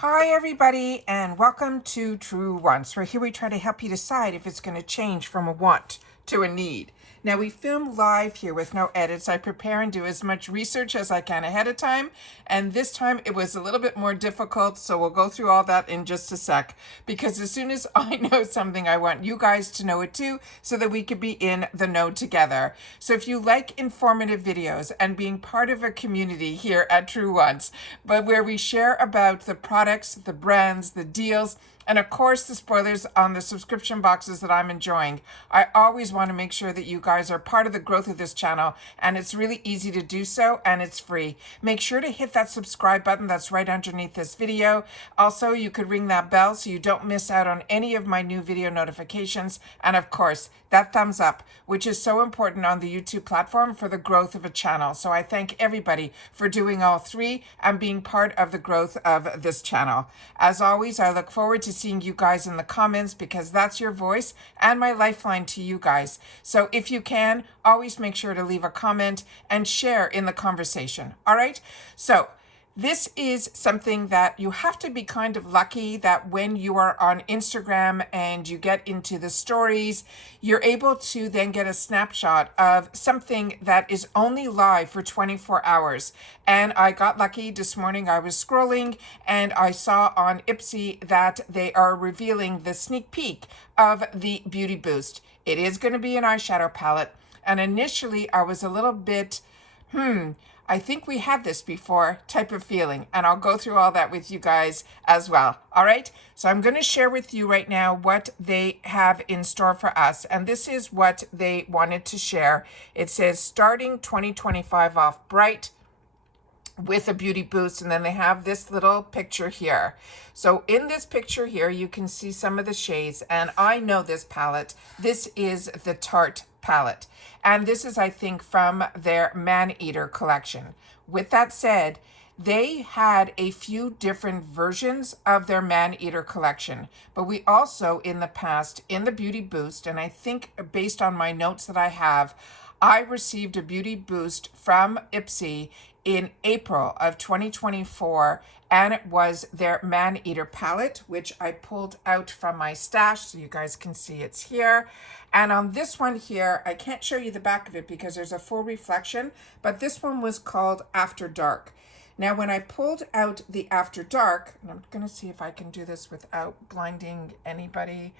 Hi everybody and welcome to Truewants, where here we try to help you decide if it's going to change from a want to a need. Now we film live here with no edits. I prepare and do as much research as I can ahead of time, and this time it was a little bit more difficult, so we'll go through all that in just a sec, because as soon as I know something, I want you guys to know it too, so that we could be in the know together. So if you like informative videos and being part of a community here at Truewants, but where we share about the products, the brands, the deals, and of course the spoilers on the subscription boxes that I'm enjoying, I always want to make sure that you guys are part of the growth of this channel, and it's really easy to do so, and it's free. Make sure to hit that subscribe button that's right underneath this video. Also, you could ring that bell so you don't miss out on any of my new video notifications, and of course that thumbs up, which is so important on the YouTube platform for the growth of a channel. So I thank everybody for doing all three and being part of the growth of this channel. As always, I look forward to seeing you guys in the comments, because that's your voice and my lifeline to you guys. So if you can, always make sure to leave a comment and share in the conversation. All right? So this is something that you have to be kind of lucky that when you are on Instagram and you get into the stories, you're able to then get a snapshot of something that is only live for 24 hours. And I got lucky this morning. I was scrolling and I saw on Ipsy that they are revealing the sneak peek of the Beauty Boost. It is going to be an eyeshadow palette. And initially I was a little bit, I think we had this before type of feeling, and I'll go through all that with you guys as well. All right, so I'm going to share with you right now what they have in store for us, and this is what they wanted to share. It says starting 2025 off bright with a beauty boost, and then they have this little picture here. So in this picture here you can see some of the shades, and I know this palette. This is the Tarte palette, and this is, I think, from their Man-Eater collection. With that said, they had a few different versions of their Man-Eater collection, but we also in the past, in the Beauty Boost, and I think based on my notes that I have, I received a Beauty Boost from Ipsy in April of 2024, and it was their Man-Eater palette, which I pulled out from my stash so you guys can see it's here. And on this one here, I can't show you the back of it because there's a full reflection, but this one was called After Dark. Now, when I pulled out the After Dark, and I'm going to see if I can do this without blinding anybody.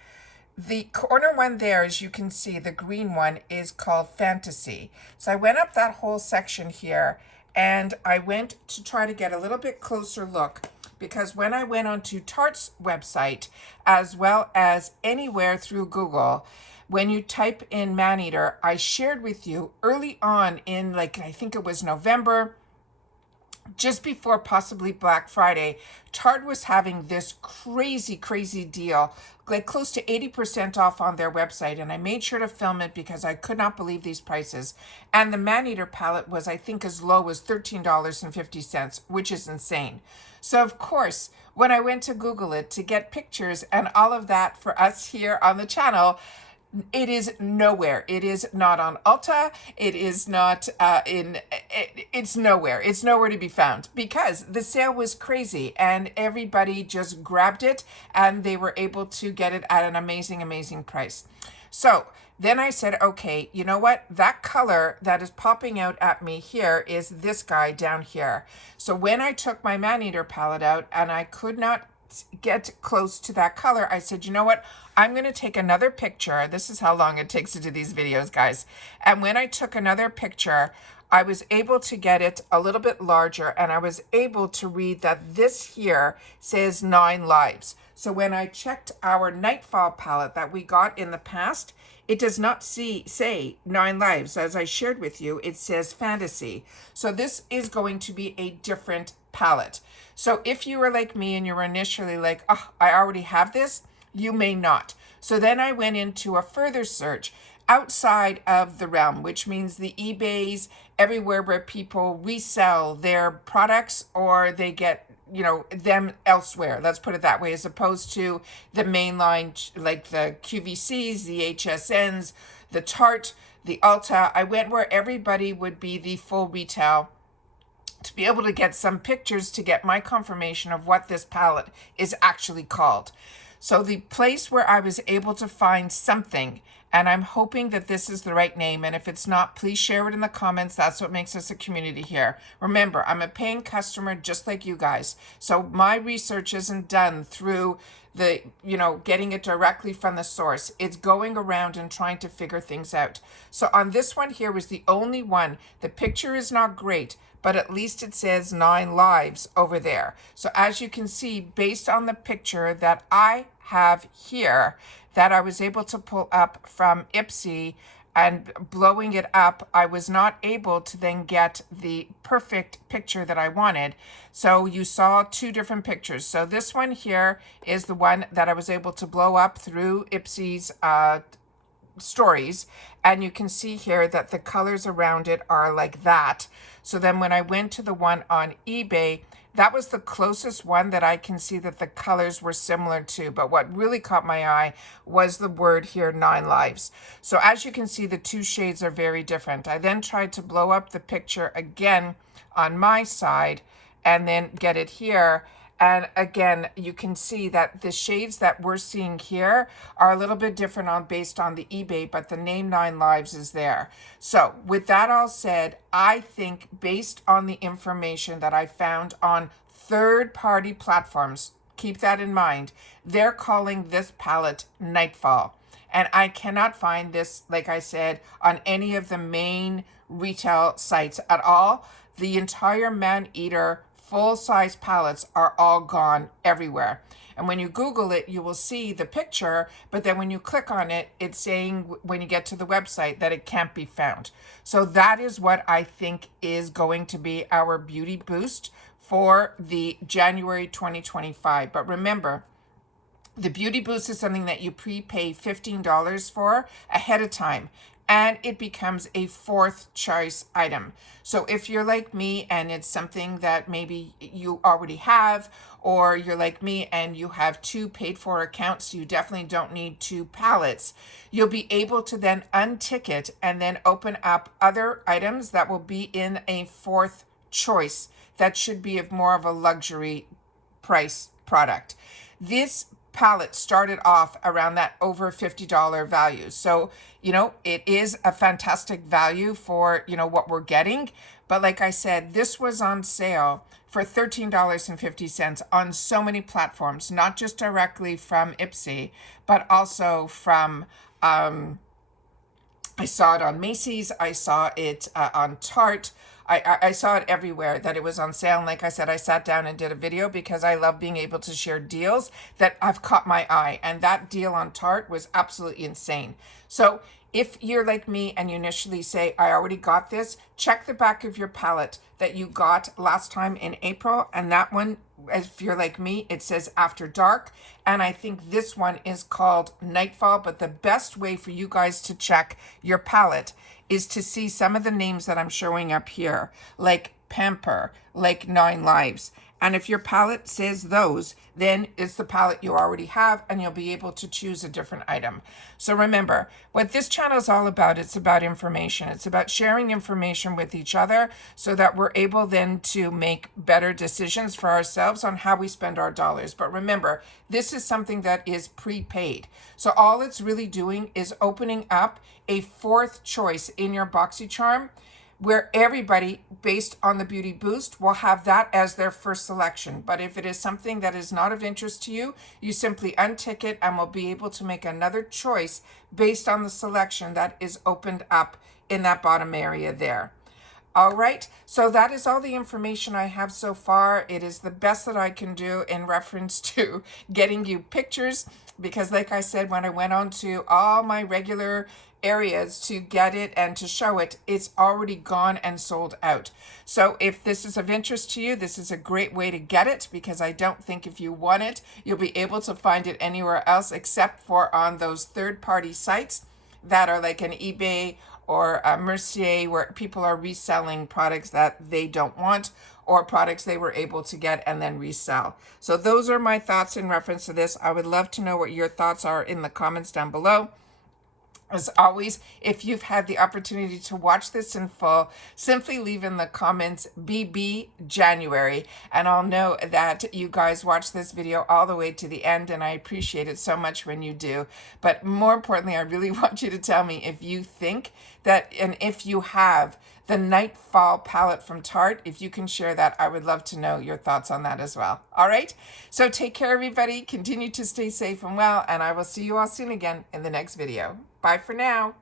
The corner one there, as you can see, the green one is called Fantasy. So I went up that whole section here, and I went to try to get a little bit closer look, because when I went onto Tarte's website, as well as anywhere through Google, when you type in Man-Eater, I shared with you early on in, like, I think it was November, just before possibly Black Friday, Tarte was having this crazy deal, like close to 80% off on their website. And I made sure to film it because I could not believe these prices. And the Man-Eater palette was, I think, as low as $13.50, which is insane. So of course, when I went to Google it to get pictures and all of that for us here on the channel, it is nowhere. It is not on Ulta. It is not it's nowhere. It's nowhere to be found because the sale was crazy and everybody just grabbed it and they were able to get it at an amazing price. So then I said, okay, you know what? That color that is popping out at me here is this guy down here. So when I took my Man-Eater palette out and I could not get close to that color, I said, you know what? I'm going to take another picture. This is how long it takes to do these videos, guys. And when I took another picture, I was able to get it a little bit larger, and I was able to read that this here says 9 lives. So when I checked our Nightfall palette that we got in the past, it does not say 9 lives. As I shared with you, it says Fantasy. So this is going to be a different palette. So if you were like me and you were initially like, oh, I already have this, you may not. So then I went into a further search outside of the realm, which means the eBays, everywhere where people resell their products or they get, you know, them elsewhere. Let's put it that way, as opposed to the mainline, like the QVCs, the HSNs, the Tarte, the Ulta. I went where everybody would be the full retail to be able to get some pictures to get my confirmation of what this palette is actually called. So the place where I was able to find something, and I'm hoping that this is the right name, and if it's not, please share it in the comments. That's what makes us a community here. Remember, I'm a paying customer just like you guys. So my research isn't done through the, getting it directly from the source. It's going around and trying to figure things out. So on this one here was the only one. The picture is not great, but at least it says 9 lives over there. So as you can see, based on the picture that I have here, that I was able to pull up from Ipsy and blowing it up, I was not able to then get the perfect picture that I wanted. So you saw 2 different pictures. So this one here is the one that I was able to blow up through Ipsy's stories, and you can see here that the colors around it are like that. So then when I went to the one on eBay, that was the closest one that I can see that the colors were similar to. But what really caught my eye was the word here, 9 lives. So as you can see, the 2 shades are very different. I then tried to blow up the picture again on my side and then get it here. And again, you can see that the shades that we're seeing here are a little bit different based on the eBay, but the name 9 lives is there. So with that all said, I think based on the information that I found on third-party platforms, keep that in mind, they're calling this palette Nightfall. And I cannot find this, like I said, on any of the main retail sites at all. The entire Man-Eater full-size palettes are all gone everywhere. And when you Google it, you will see the picture, but then when you click on it, it's saying when you get to the website that it can't be found. So that is what I think is going to be our beauty boost for the January 2025. But remember, the beauty boost is something that you prepay $15 for ahead of time, and it becomes a 4th choice item. So if you're like me and it's something that maybe you already have, or you're like me and you have 2 paid for accounts, so you definitely don't need 2 palettes, you'll be able to then untick it and then open up other items that will be in a 4th choice that should be of more of a luxury price product. This palette started off around that over $50 value. So, it is a fantastic value for, what we're getting. But like I said, this was on sale for $13.50 on so many platforms, not just directly from Ipsy, but also from, I saw it on Macy's, I saw it on Tarte, I saw it everywhere that it was on sale. And like I said, I sat down and did a video because I love being able to share deals that have caught my eye. And that deal on Tarte was absolutely insane. So if you're like me and you initially say, I already got this, check the back of your palette that you got last time in April. And that one, if you're like me, it says After Dark. And I think this one is called Nightfall. But the best way for you guys to check your palette is to see some of the names that I'm showing up here, like Pamper, like 9 Lives. And if your palette says those, then it's the palette you already have and you'll be able to choose a different item. So remember, what this channel is all about, it's about information. It's about sharing information with each other so that we're able then to make better decisions for ourselves on how we spend our dollars. But remember, this is something that is prepaid. So all it's really doing is opening up a 4th choice in your Boxycharm, where everybody, based on the beauty boost, will have that as their first selection. But if it is something that is not of interest to you, you simply untick it and will be able to make another choice based on the selection that is opened up in that bottom area there. All right, so that is all the information I have so far. It is the best that I can do in reference to getting you pictures, because like I said, when I went on to all my regular areas to get it and to show it, it's already gone and sold out. So if this is of interest to you, this is a great way to get it, because I don't think if you want it, you'll be able to find it anywhere else except for on those third-party sites that are like an eBay or a Mercier, where people are reselling products that they don't want or products they were able to get and then resell. So those are my thoughts in reference to this. I would love to know what your thoughts are in the comments down below. As always, if you've had the opportunity to watch this in full, simply leave in the comments BB January, and I'll know that you guys watched this video all the way to the end, and I appreciate it so much when you do. But more importantly, I really want you to tell me if you think that, and if you have the Nightfall palette from Tarte. If you can share that, I would love to know your thoughts on that as well. All right, so take care, everybody. Continue to stay safe and well, and I will see you all soon again in the next video. Bye for now.